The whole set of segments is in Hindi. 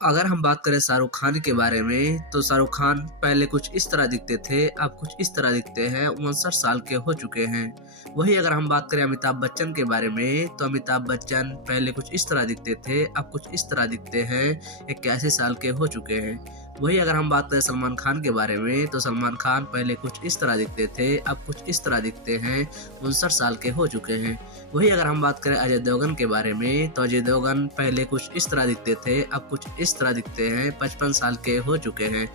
अगर हम बात करें शाहरुख खान के बारे में, तो शाहरुख खान पहले कुछ इस तरह दिखते थे, अब कुछ इस तरह दिखते हैं, 59 साल के हो चुके हैं। वहीं अगर हम बात करें अमिताभ बच्चन के बारे में, तो अमिताभ बच्चन पहले कुछ इस तरह दिखते थे, अब कुछ इस तरह दिखते हैं, 81 साल के हो चुके हैं। वहीं अगर हम बात करें सलमान खान के बारे में, तो सलमान खान पहले कुछ इस तरह दिखते थे, अब कुछ इस तरह दिखते हैं, 59 साल के हो चुके हैं। वहीं अगर हम बात करें अजय देवगन के बारे में, तो अजय देवगन पहले कुछ इस तरह दिखते थे, अब कुछ इस तरह दिखते हैं, 55 साल के हो चुके हैं।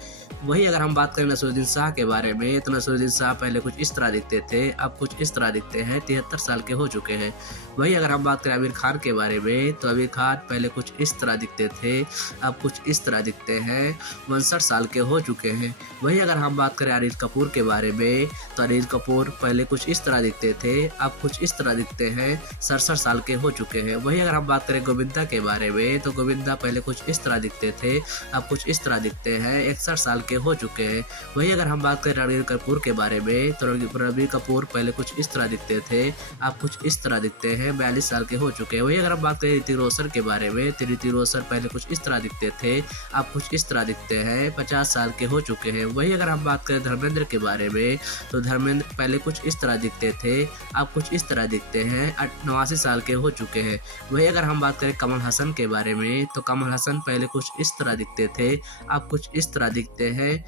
वहीं अगर हम बात करें नसीरुद्दीन शाह के बारे में, तो नसीरुद्दीन शाह पहले कुछ इस तरह दिखते थे, अब कुछ इस तरह दिखते हैं, 73 साल के हो चुके हैं। वहीं अगर हम बात करें आमिर खान के बारे में, तो आमिर खान पहले कुछ इस तरह दिखते थे, अब कुछ इस तरह दिखते हैं, 59 साल के हो चुके हैं। वहीं अगर हम बात करें अनिल कपूर के बारे में, तो अनिल कपूर पहले कुछ इस तरह दिखते थे, अब कुछ इस तरह दिखते हैं, 67 साल के हो चुके हैं। वहीं अगर हम बात करें गोविंदा के बारे में, तो गोविंदा पहले कुछ इस तरह दिखते थे, अब कुछ इस तरह दिखते हैं, 61 साल के हो चुके हैं। वहीं अगर हम बात करें रणबीर कपूर के बारे में, तो रणबीर कपूर पहले कुछ इस तरह दिखते थे, अब कुछ इस तरह दिखते हैं, 42 साल के हो चुके हैं। वहीं अगर हम बात करें ऋतिक रोशन के बारे में, तो ऋतिक रोशन पहले कुछ इस तरह दिखते थे, अब कुछ इस तरह दिखते हैं, 50 साल के हो चुके हैं। वहीं अगर हम बात करें धर्मेंद्र के बारे में, तो धर्मेंद्र पहले कुछ इस तरह दिखते थे, अब कुछ इस तरह दिखते हैं, 89 साल के हो चुके हैं। वहीं अगर हम बात करें कमल हसन के बारे में, तो कमल हसन पहले कुछ इस तरह दिखते थे, अब कुछ इस तरह दिखते हैं,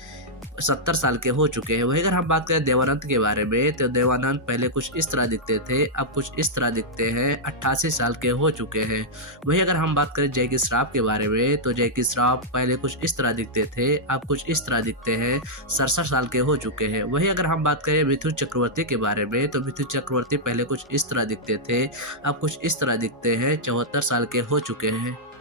70 साल के हो चुके हैं। वहीं अगर हम बात करें देवानंद के बारे में, तो देवानंद पहले कुछ इस तरह दिखते थे, अब कुछ इस तरह दिखते हैं, 88 साल के हो चुके हैं। वहीं अगर हम बात करें जैकी श्रॉफ के बारे में, तो जैकी श्रॉफ पहले कुछ इस तरह दिखते थे, अब कुछ इस तरह दिखते हैं, 67 साल के हो चुके हैं। वहीं अगर हम बात करें मिथुन चक्रवर्ती के बारे में, तो मिथुन चक्रवर्ती पहले कुछ इस तरह दिखते थे, अब कुछ इस तरह दिखते हैं, 74 साल के हो चुके हैं।